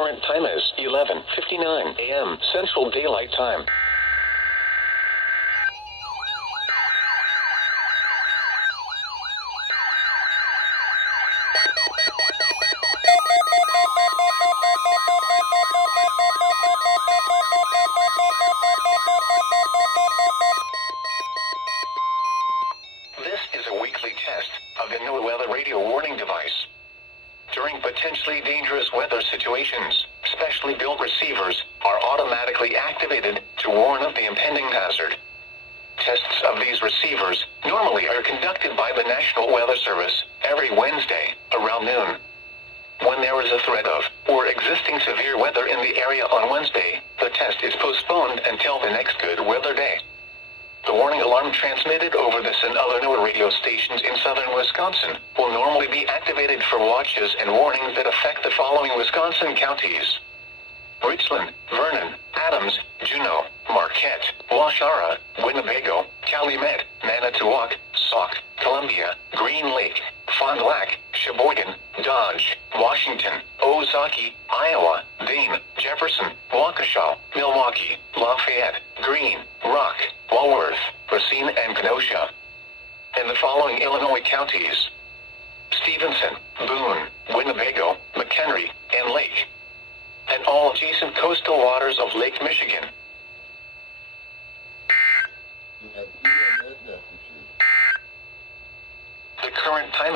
current time is 11:59 a.m. Central Daylight Time. This is a weekly test of the new weather radio warning device. During potentially dangerous weather situations, specially built receivers are automatically activated to warn of the impending hazard. Tests of these receivers normally are conducted by the National Weather Service every Wednesday around noon. When there is a threat of or existing severe weather in the area on Wednesday, the test is postponed until the next good weather day. The warning alarm transmitted over this and other newer radio stations in southern Wisconsin will normally be activated for watches and warnings that affect the following Wisconsin counties: Richland, Vernon, Adams, Juneau, Marquette, Waushara, Winnebago, Calumet, Manitowoc, Sauk, Columbia, Green Lake, Fond du Lac, Sheboygan, Dodge, Washington, Ozaukee, Iowa, Dane, Jefferson, Waukesha, Milwaukee, Lafayette, Greene, Rock, Walworth, Racine, and Kenosha. And the following Illinois counties: Stevenson, Boone, Winnebago, McHenry, and Lake, and all adjacent coastal waters of Lake Michigan. The current time